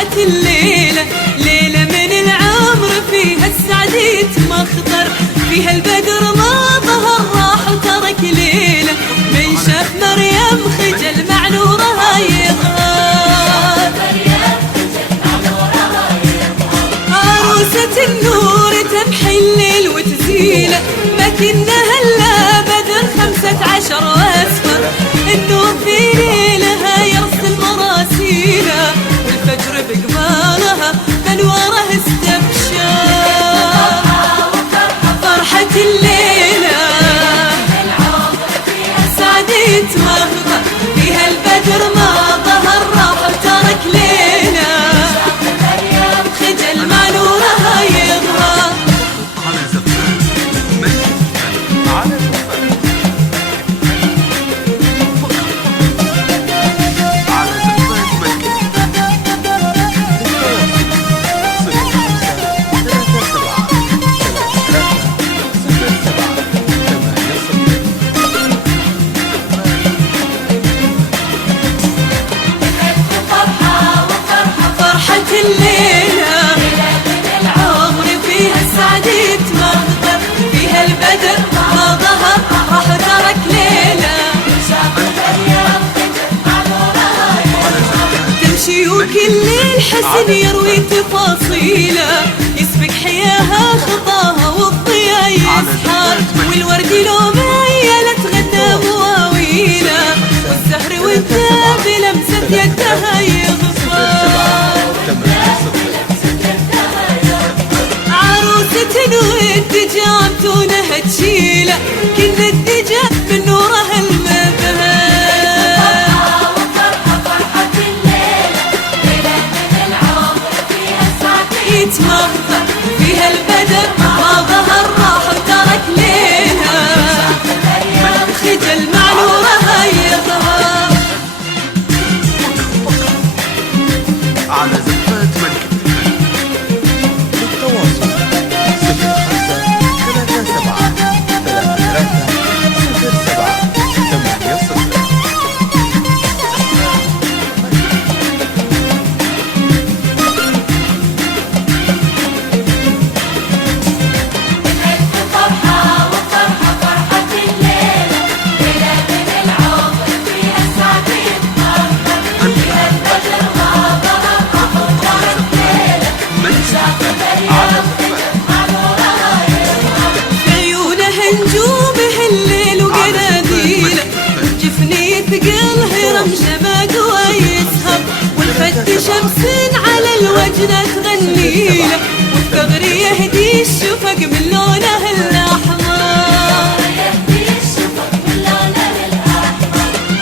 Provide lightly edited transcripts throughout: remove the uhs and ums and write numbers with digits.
فرحة الليلة، ليلة من العمر فيها السعد يتمخضر، فيها البدر ما ظهر راح وترك ليلة، من شاف مريم خجل مع نورها يظهر. عروسة النور تمحي الليل وتزيله، ما كنا هلا بدر 15 واسفر، النور في ليلها يرسل مراسيله، والفجر بقبالها بانواره استبشر. فرحة الليلة سعد يتمخضر، فيها البدر ما ظهر راح وترك ليلة، خجل مع نورها يظهر. الليلة العمر فيها السعد يتمخضر، فيها البدر ما ظهر راح ترك ليلة، تمشي وكل الحسن يروي تفاصيله، يسبق حياها خطاها والضياء يسحر، والورد لو ميلت غنى مواويله، والزهر والذاب لمسة يدها يغفر. عروسة والدجى بتونها تشيله، كل الدجى من نورها المبهر. فرحة الليلة، ليلة من العمر فيها السعد يتمخضر، فيها البدر ما ظهر راح وترك ليلة، خجل مع نورها يظهر. على زفات ملك للتواصل 05-37-33-07-80. نجومه الليل وقناديله، جفني ثقل هرم شبك ويسهر، والخد شمس على الوجنة تغنيله، والثغر يهدي الشفق من لونه الأحمر.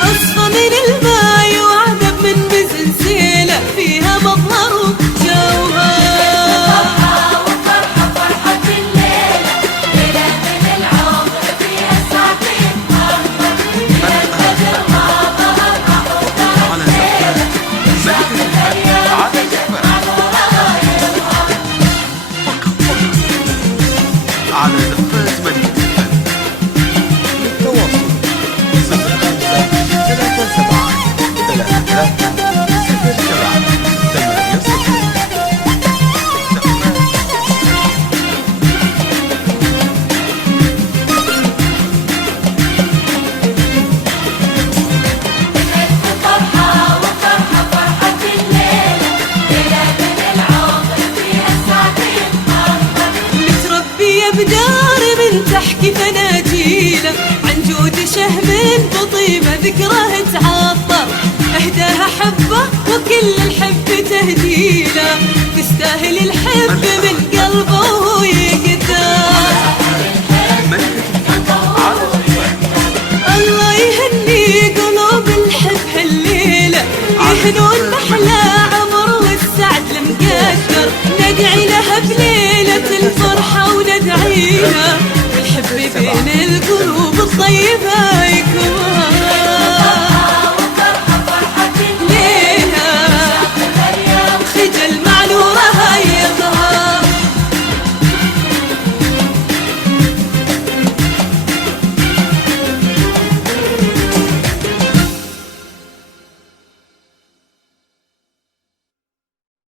أصفى من الماي وأعذب من بزنسيله، فيها مظهر وجوهر. على زفات ملك للتواصل 05-37-33-07-80. بدار من تحكي فناجيله، عن جود شهم بطيبة ذكره تعطر، اهداها حبه وكل الحب تهديله، تستاهل الحب من قلبه وهو يقدر. الله يهني قلوب الحب هالليلة، يهنون محلى عمر والسعد المقدر، ندعي لها بليلة الفرحة وندعيها بالحب بين القلوب الطيبة